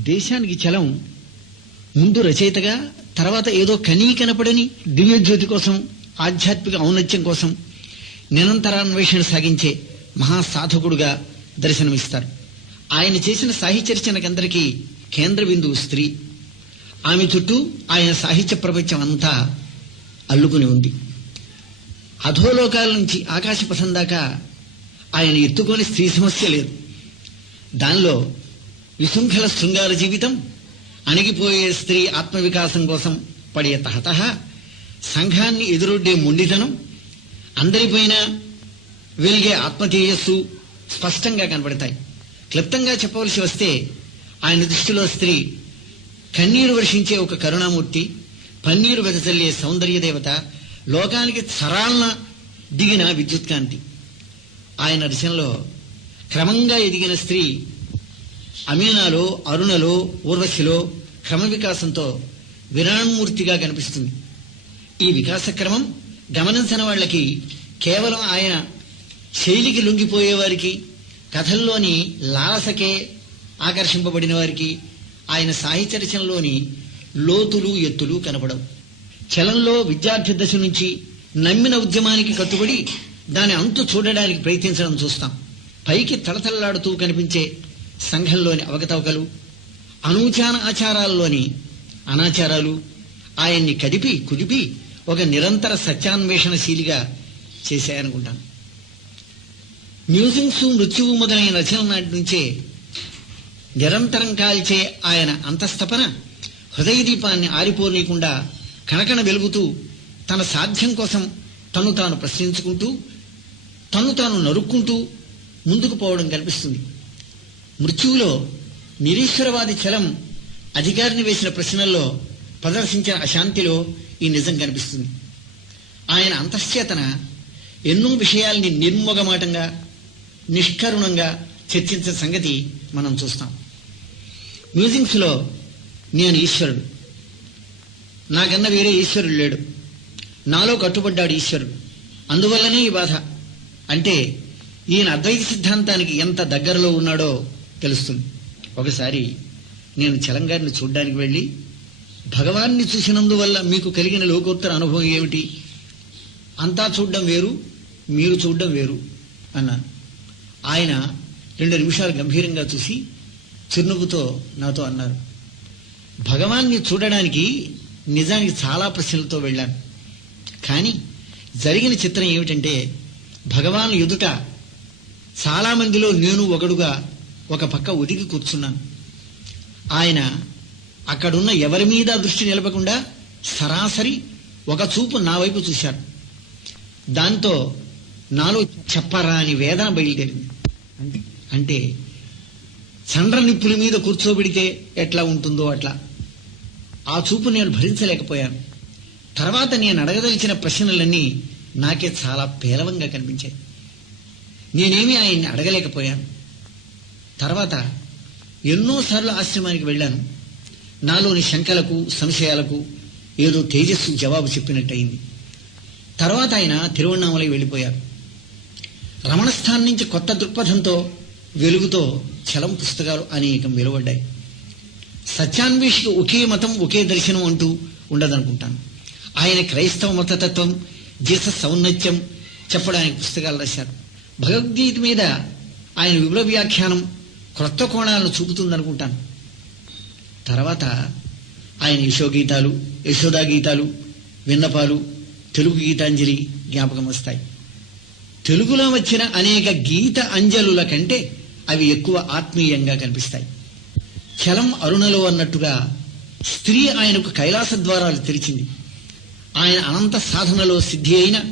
దేశానికి చలం ముందు రచయితగా తర్వాత ఏదో కనీ కనపడని దివ్యజ్యోతి కోసం ఆధ్యాత్మిక ఔన్నత్యం కోసం నిరంతరాన్వేషణ సాగించే మహాసాధకుడుగా దర్శనమిస్తారు. ఆయన చేసిన సాహిత్య రచనకందరికీ కేంద్ర బిందువు స్త్రీ. ఆమె చుట్టూ ఆయన సాహిత్య ప్రపంచం అంతా అల్లుకుని ఉంది. అధోలోకాల నుంచి ఆకాశపథం దాకా ఆయన ఎత్తుకొని స్త్రీ సమస్య లేదు. దానిలో విశృంఖల శృంగార జీవితం అణిగిపోయే స్త్రీ ఆత్మవికాసం కోసం పడే తహతహ సంఘాన్ని ఎదురొడ్డే మొండితనం అందరిపైన వెలిగే ఆత్మతేజస్సు స్పష్టంగా కనబడతాయి. క్లుప్తంగా చెప్పవలసి వస్తే ఆయన దృష్టిలో స్త్రీ కన్నీరు వర్షించే ఒక కరుణామూర్తి పన్నీరు వెదజల్లే సౌందర్య దేవత లోకానికి సరాలన దిగిన విద్యుత్కాంతి ఆయన రచనలో క్రమంగా ఎదిగిన స్త్రీ అమీనాలో అరుణలో ఊర్వశిలో క్రమ వికాసంతో విరాణమూర్తిగా కనిపిస్తుంది. ఈ వికాస క్రమం గమనించిన వాళ్ళకి కేవలం ఆయన శైలికి లొంగిపోయేవారికి కథల్లోని లాలసకే ఆకర్షింపబడిన వారికి ఆయన సాహిత్య రచనలోని లోతులు ఎత్తులు కనపడవు. చలంలో విద్యార్థి దశ నుంచి నమ్మిన ఉద్యమానికి కట్టుబడి దాని అంతు చూడడానికి ప్రయత్నించడం చూస్తాం. పైకి తళతళలాడుతూ కనిపించే సంఘంలోని అవకతవకలు అనూచాన ఆచారాల్లోని అనాచారాలు ఆయన్ని కదిపి కుదిపి ఒక నిరంతర సత్యాన్వేషణశీలిగా చేశాయనుకుంటాను. మ్యూజింగ్స్ మృత్యువు మొదలైన రచనల నాటి నుంచే నిరంతరం కాల్చే ఆయన అంతస్తపన హృదయ దీపాన్ని ఆరిపోనీయకుండా కణకణ వెలుగుతూ తన సాధ్యం కోసం తను తాను ప్రశ్నించుకుంటూ తను తాను నరుక్కుంటూ ముందుకు పోవడం కనిపిస్తుంది. మృత్యువులో నిరీశ్వరవాది చలం అధికారిని వేసిన ప్రశ్నల్లో ప్రదర్శించిన అశాంతిలో ఈ నిజం కనిపిస్తుంది. ఆయన అంతశ్చేతన ఎన్నో విషయాల్ని నిర్మోగమాటంగా నిష్కరుణంగా చర్చించిన సంగతి మనం చూస్తాం. మ్యూజింగ్స్లో నేను ఈశ్వరుడు. నాకన్నా వేరే ఈశ్వరుడు లేడు. నాలో కట్టుబడ్డాడు ఈశ్వరుడు. అందువల్లనే ఈ బాధ. అంటే ఈయన అద్వైత సిద్ధాంతానికి ఎంత దగ్గరలో ఉన్నాడో తెలుస్తుంది. ఒకసారి నేను చలంగారిని చూడ్డానికి వెళ్ళి భగవాన్ని చూసినందువల్ల మీకు కలిగిన లోకోత్తర అనుభవం ఏమిటి? అంతా చూడడం వేరు మీరు చూడడం వేరు అన్నాను. ఆయన రెండు నిమిషాలు గంభీరంగా చూసి చిరునవ్వుతో నాతో అన్నారు భగవాన్ని చూడడానికి నిజానికి చాలా ప్రశ్నలతో వెళ్ళాను. కానీ జరిగిన చిత్రం ఏమిటంటే భగవాన్ ఎదుట చాలా మందిలో నేను ఒకడుగా ఒక పక్క ఒదిగి కూర్చున్నాను. ఆయన అక్కడున్న ఎవరి మీద దృష్టి నిలపకుండా సరాసరి ఒక చూపు నా వైపు చూశారు దాంతో నాలో చెప్పరా అని వేదన బయలుదేరింది. అంటే- చండ్ర నిప్పుల మీద కూర్చోబెడితే ఎట్లా ఉంటుందో అట్లా. ఆ చూపు నేను భరించలేకపోయాను. తర్వాత నేను అడగదలిచిన ప్రశ్నలన్నీ నాకే చాలా పేలవంగా కనిపించాయి. నేనేమి ఆయన్ని అడగలేకపోయాను. తర్వాత ఎన్నోసార్లు ఆశ్రమానికి వెళ్ళాను. నాలోని శంకలకు సంశయాలకు ఏదో తేజస్సు జవాబు చెప్పినట్టయింది. తర్వాత ఆయన తిరువణామలై వెళ్ళిపోయారు. రమణస్థానం నుంచి కొత్త దృక్పథంతో వెలుగుతో చలం పుస్తకాలు అనేకం వెలువడ్డాయి. సత్యాన్వేషికి ఒకే మతం ఒకే దర్శనం అంటూ ఉండదనుకుంటాను. ఆయన క్రైస్తవ మతతత్వం జీసస్ సౌన్నత్యం చెప్పడానికి పుస్తకాలు రాశారు. భగవద్గీత మీద ఆయన విప్లవ వ్యాఖ్యానం క్రొత్త కోణాలను చూపుతుందనుకుంటాను. తర్వాత ఆయన యశోగీతాలు యశోదా గీతాలు విన్నపాలు తెలుగు గీతాంజలి జ్ఞాపకం వస్తాయి. తెలుగులో వచ్చిన అనేక గీత అంజలుల కంటే అవి ఎక్కువ ఆత్మీయంగా కనిపిస్తాయి. చలం అరుణలో అన్నట్టుగా స్త్రీ ఆయనకు కైలాస ద్వారాలు తెరిచింది. ఆయన అనంత సాధనలో సిద్ధి అయిన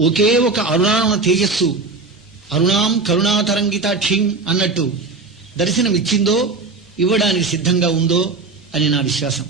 ఒకే ఒక అరుణాన తేజస్సు అరుణాం కరుణాతరంగితాక్షిం అన్నట్టు దర్శనమిచ్చిందో ఇవ్వడానికి సిద్ధంగా ఉందో అని నా విశ్వాసం.